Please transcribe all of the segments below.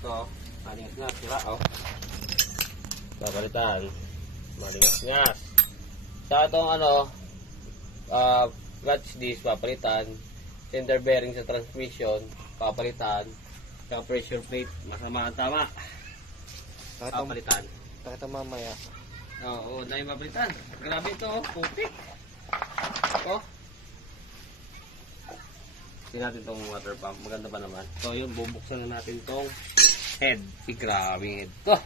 Ito, malingas-ngas. Sira, oh. Papalitan. Malingas-ngas. Sa itong ano, clutch disc, papalitan. Cylinder bearing sa transmission, papalitan. Sa pressure plate, masama ang tama. Papalitan. Pakita mamaya. Oo, na yung papalitan. Grabe ito, oh. Putik. Oh. Tingnan natin itong water pump. Maganda pa naman. So yun, bubuksan na natin itong head. Grabe head. Ito.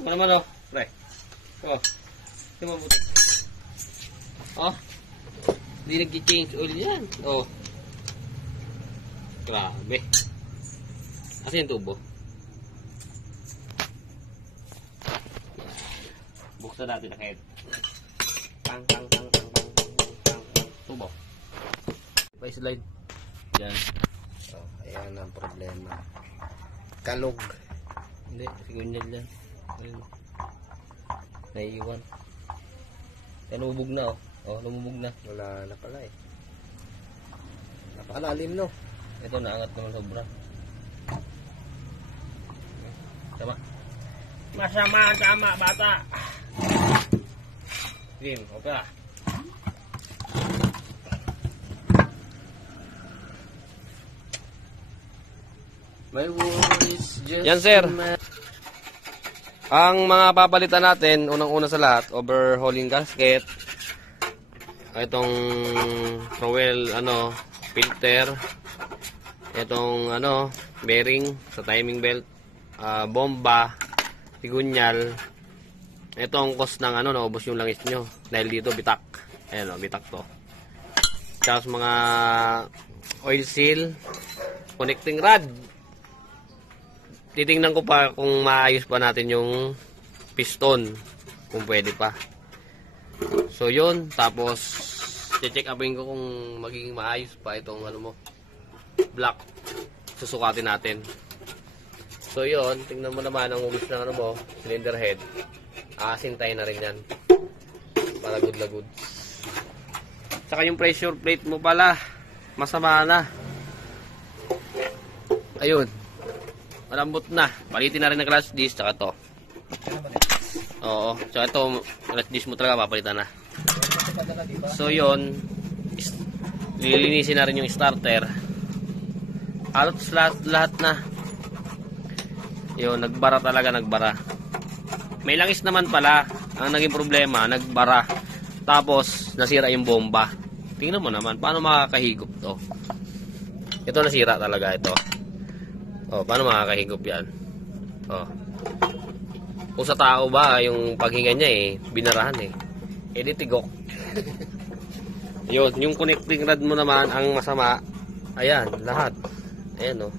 Ito naman, oh. Pre. Oh. Ito mabuti. Oh. Hindi nag-change oil yan. Oh. Grabe. Kasi yung tubo. Buksan natin ang head. Tang. Tubo. May slide. Yan. Oh, ayan ang problema. Kalog. Hindi, sigunyal yan. Ayun. Naiiwan. Yan, lumubog na, oh. Oh, lumubog na. Wala na pala eh. Napakalalim, no? Ito, naangat naman sobra. Tama. Masama, tama, bata. Game, okay lah. My worries just Yan, sir. Ang mga papalitan natin, unang-una sa lahat, overhauling gasket. Itong Rowell, filter. Itong, bearing sa timing belt. Bomba, tigunyal. Itong cost ng, naubos yung langis nyo. Dahil dito, bitak. Ayan, bitak to. Tapos mga oil seal, connecting rod. Titingnan ko pa kung maayos pa natin yung piston, kung pwede pa. So yun, tapos check upin ko kung magiging maayos pa itong block. Susukatin natin. So yun, tingnan mo naman ang ubis ng cylinder head. Aasintay na rin yan para good na good. Saka yung pressure plate mo pala masama na. Ayun, malambot na. Palitin na rin ang clutch disc. Tsaka to. Oo. Tsaka ito, clutch disc mo talaga papalitan na. So yun, lilinisin na rin yung starter. Halos lahat na. Yun, nagbara talaga, nagbara. May langis naman pala. Ang naging problema, nagbara. Tapos, nasira yung bomba. Tingnan mo naman, paano makakahigop to? Ito nasira talaga ito. Oh, paano makakahigop yan? Oh. Kung sa tao ba, yung paghinga niya binarahan di tigok. Yun, yung connecting rod mo naman, ang masama. Ayan, lahat. Ayan, oh.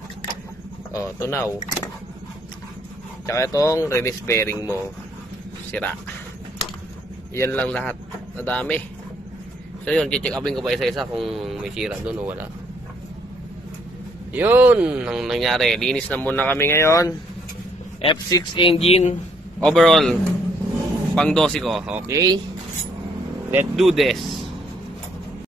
Oh, tunaw. Tsaka itong release bearing mo, sira. Yan lang lahat. Nadami. So yun, check upin ko pa isa-isa kung may sira doon o wala. Yun ang nangyari. Linis na muna kami ngayon. F6 engine overall. Pang 12 ko. Okay? Let's do this.